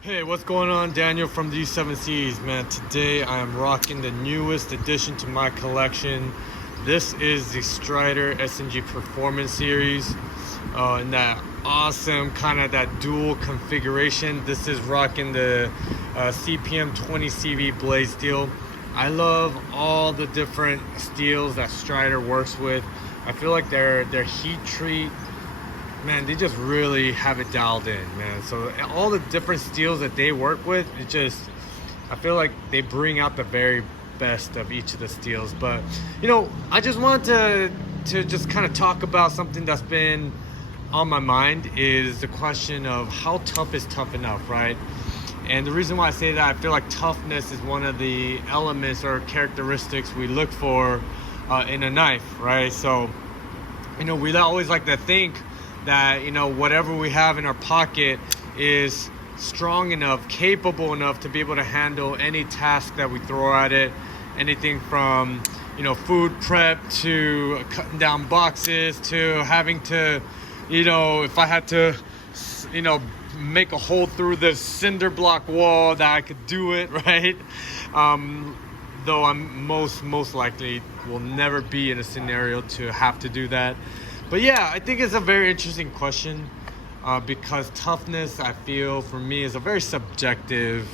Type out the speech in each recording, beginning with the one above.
Hey, what's going on? Daniel from the 7Cs, man. Today I am rocking the newest addition to my collection. This is the Strider SNG Performance Series, in that awesome kind of that dual configuration. This is rocking the CPM 20 CV blade steel. I love all the different steels that Strider works with. I feel like their heat treat, man, they just really have it dialed in, man. So all the different steels that they work with, I feel like they bring out the very best of each of the steels. But I just wanted to just kind of talk about something that's been on my mind, is the question of how tough is tough enough, right? And the reason why I say that, I feel like toughness is one of the elements or characteristics we look for in a knife, right? So we always like to think that whatever we have in our pocket is strong enough, capable enough to be able to handle any task that we throw at it. Anything from food prep to cutting down boxes to having to if I had to make a hole through the cinder block wall, that I could do it, right? Though I'm most likely will never be in a scenario to have to do that. But yeah, I think it's a very interesting question because toughness, I feel, for me, is a very subjective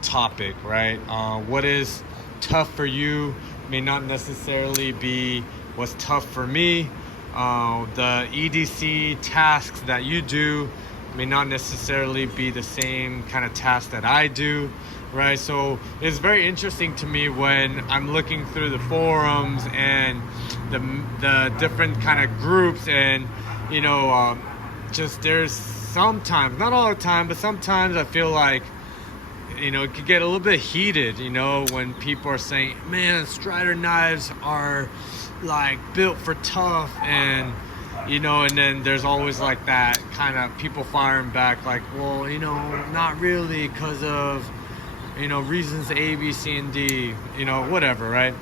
topic, right? What is tough for you may not necessarily be what's tough for me. The EDC tasks that you do may not necessarily be the same kind of tasks that I do, right? So it's very interesting to me when I'm looking through the forums and the different kind of groups, and just there's sometimes, not all the time, but sometimes I feel like it could get a little bit heated, when people are saying, man, Strider knives are like built for tough, and and then there's always like that kind of people firing back like, well, not really, because of reasons A, B, C, and D, whatever, right?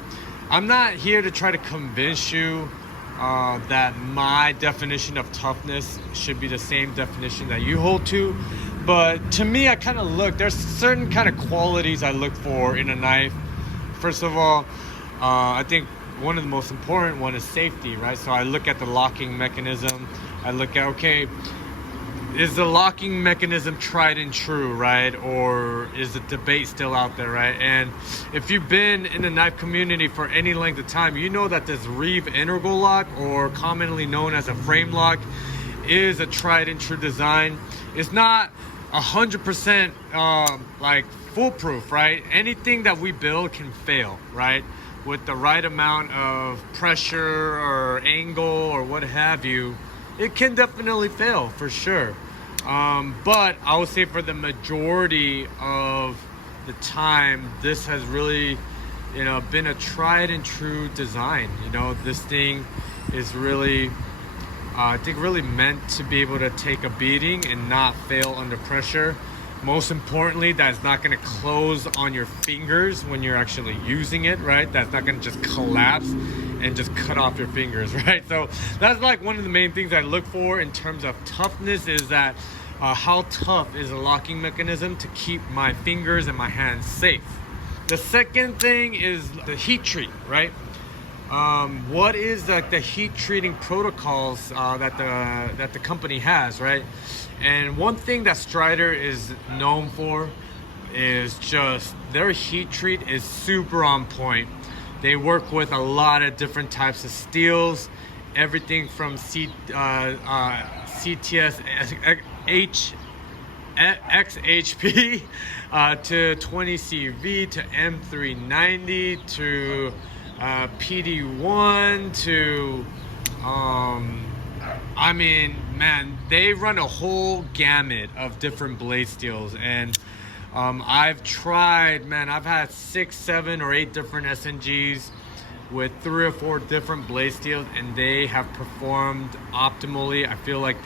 I'm not here to try to convince you that my definition of toughness should be the same definition that you hold to. But to me, I kind of there's certain kind of qualities I look for in a knife. First of all, I think one of the most important one is safety, right? So I look at the locking mechanism. I look at, okay, is the locking mechanism tried and true, right? Or is the debate still out there, right? And if you've been in the knife community for any length of time, you know that this Reeve integral lock, or commonly known as a frame lock, is a tried and true design. It's not 100% like foolproof, right? Anything that we build can fail, right? With the right amount of pressure or angle or what have you, it can definitely fail for sure. But I would say for the majority of the time, this has really, been a tried and true design. This thing is really, I think, really meant to be able to take a beating and not fail under pressure. Most importantly, that's not going to close on your fingers when you're actually using it, right? That's not going to just collapse and just cut off your fingers, right? So that's like one of the main things I look for in terms of toughness, is that how tough is the locking mechanism to keep my fingers and my hands safe. The second thing is the heat treat, right? What is the heat treating protocols that the company has, right? And one thing that Strider is known for is just their heat treat is super on point. They work with a lot of different types of steels, everything from CTS XHP to 20CV to M390 to PD1 to I mean, man, they run a whole gamut of different blade steels. And I've tried, man, I've had 6, 7, or 8 different SNGs with 3 or 4 different blade steels, and they have performed optimally. I feel like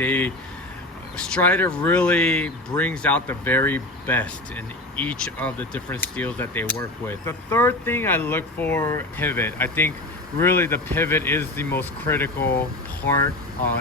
Strider really brings out the very best in each of the different steels that they work with. The third thing I look for, pivot. I think really the pivot is the most critical part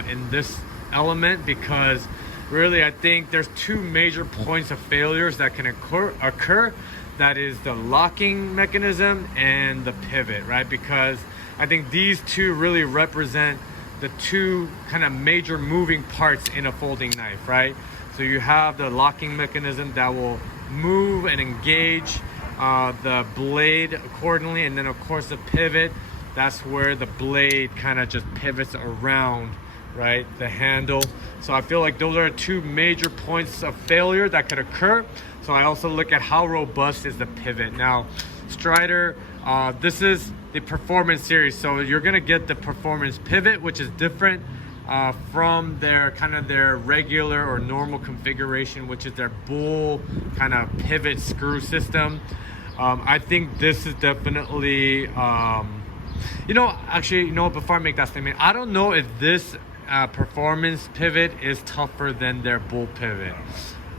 in this element, because really, I think there's two major points of failures that can occur. That is the locking mechanism and the pivot, right? Because I think these two really represent the two kind of major moving parts in a folding knife, right? So you have the locking mechanism that will move and engage the blade accordingly, and then of course the pivot, that's where the blade kind of just pivots around, right, the handle. So I feel like those are two major points of failure that could occur. So I also look at how robust is the pivot. Now Strider, this is the performance series, so you're gonna get the performance pivot, which is different from their regular or normal configuration, which is their bull kind of pivot screw system. I think this is definitely before I make that statement, I don't know if this performance pivot is tougher than their bull pivot.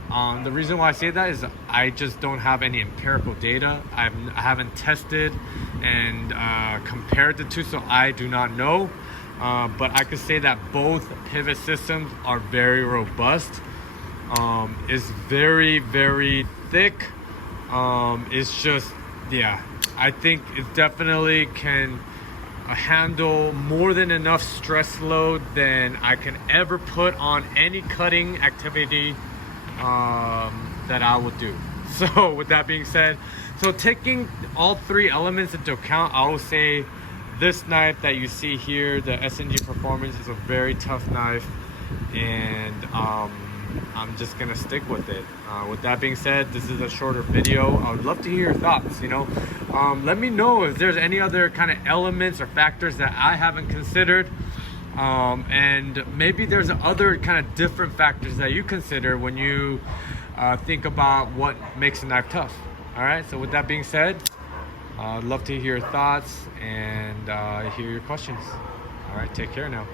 The reason why I say that is I just don't have any empirical data. I haven't tested and compared the two, so I do not know. But I could say that both pivot systems are very robust. It's very, very thick. It's just, yeah, I think it definitely can handle more than enough stress load than I can ever put on any cutting activity that I would do. So with that being said, so taking all three elements into account, I will say this knife that you see here, the SNG Performance, is a very tough knife, and I'm just gonna stick with it. With that being said, this is a shorter video. I would love to hear your thoughts. Let me know if there's any other kind of elements or factors that I haven't considered, and maybe there's other kind of different factors that you consider when you think about what makes a knife tough. All right, so with that being said, I'd love to hear your thoughts and hear your questions. All right, take care now.